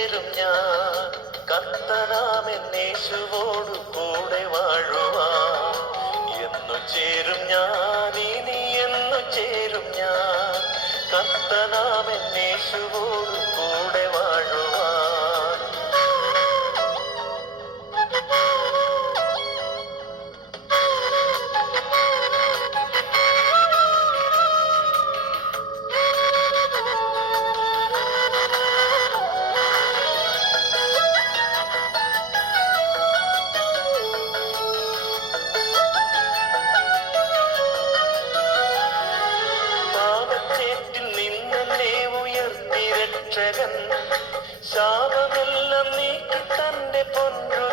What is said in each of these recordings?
ചേരും ഞാൻ. കർത്തനാമെന്നേശുവോടു കൂടെ വാഴുവാ എന്നു ചേരും ഞാൻ ഇനി എന്നു ചേരും ഞാൻ. കർത്തനാമെന്നേശുവോടു കൂടെ ശാപമെല്ലാം നീക്കി തന്റെ പൊൻരുതിരത്ത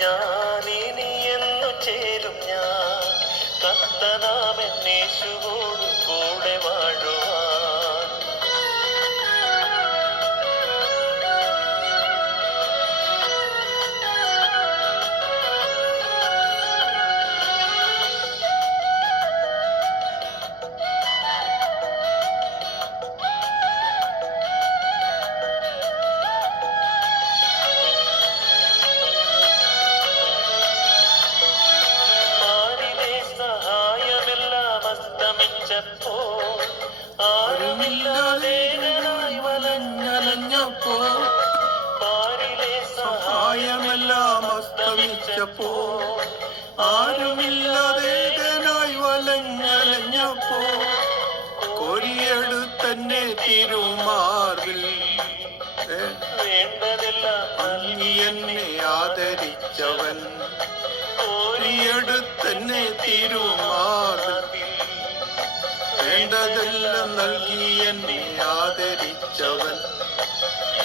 ചേരും അസ്തമിച്ചപ്പോൾ ആരുമില്ലാതേകനായി വലഞ്ഞലഞ്ഞപ്പോ പാരിലെ സഹായമെല്ലാം അസ്തമിച്ചപ്പോ ആരുമില്ലാതേകനായി വലഞ്ഞലഞ്ഞപ്പോ കൊരിയെടുത്തന്നെ തിരുമാർവിൽ ഏ, വേണ്ടതെല്ലാം അങ്ങി എന്നെ ആദരിച്ചവൻ തന്നെ തിരുമാർവിൽ വേണ്ടതെല്ലാം നൽകി എന്നെ ആദരിച്ചവൻ.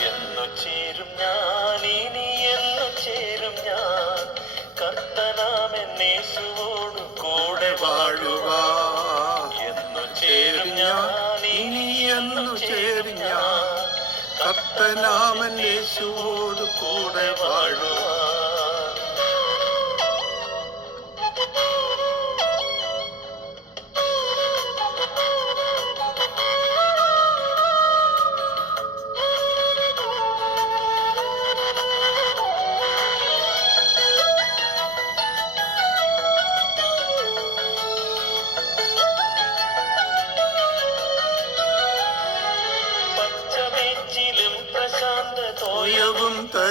എന്നു ചേരും ഞാൻ ഇനി എന്നു ചേരും ഞാൻ. കർത്തനാമെന്നേശുവോടു കൂടെ വാഴുക വാഴുക എന്നു ചേരും ഞാൻ ഇനി എന്നു ചേരും ഞാൻ. കർത്തനാമൻ യേശുവോട്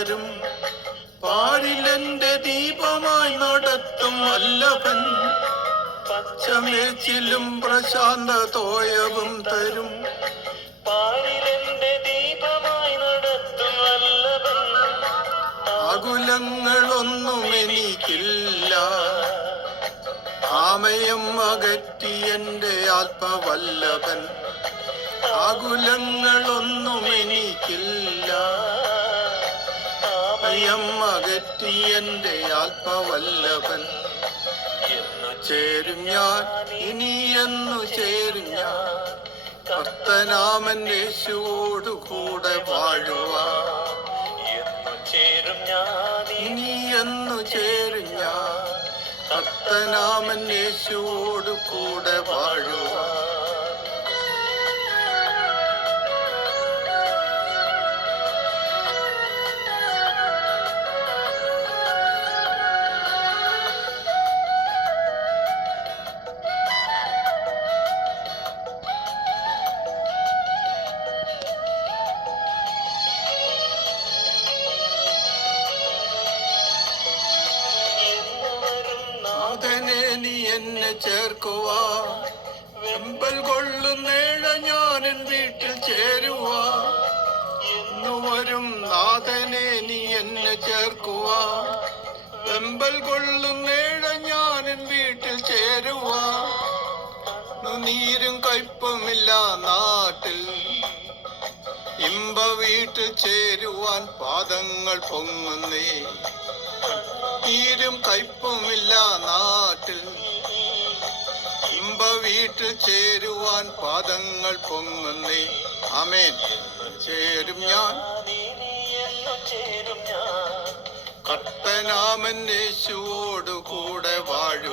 തോയവും പാടില്ലെന്റെ ദീപമായി നടത്തും വല്ലഭൻ. പച്ചമേച്ചിലും പ്രശാന്ത തോയവും തരും. പാരിലെന്റെ ദീപമായി നടത്തും എനിക്കില്ല. ആമയം അകറ്റി എന്റെ ആത്മവല്ലഭൻ. ആകുലങ്ങളൊന്നും എനിക്കില്ല. അകറ്റി എന്റെ ആത്മവല്ലഭൻ. ചേരും ഞാൻ ഇനി എന്നു ചേരും ഞാൻ. കർത്തനാമൻ യേശുവോടു കൂടെ വാഴുവാ ചേരും ഞാൻ ഇനി എന്നു ചേരും ഞാൻ കർത്തനാമൻ യേശുവോടു കൂടെ വാഴുവാ എന്നെ ചേർക്കുവാ വെമ്പൽ കൊള്ളുന്നേഴ ഞാൻ എൻ വീട്ടിൽ ചേരുവാ എന്നു വരും നാഥനെ നീ എന്നെ ചേർക്കുവാ വെമ്പൽ കൊള്ളുന്നേഴ ഞാൻ എൻ വീട്ടിൽ ചേരുവാ നീരും കയ്പുമില്ല നാട്ടിൽ. ഇമ്പ വീട്ടിൽ ചേരുവാൻ പാദങ്ങൾ പൊങ്ങുന്നേ. നീരും കയ്പുമില്ല നാട്ടിൽ. ഇമ്പ വീട്ടിൽ ചേരുവാൻ പാദങ്ങൾ പൊങ്ങുന്നേ. അമേൻ ചേരും ഞാൻ. കർത്തനാമൻ യേശുവോടു കൂടെ വാഴും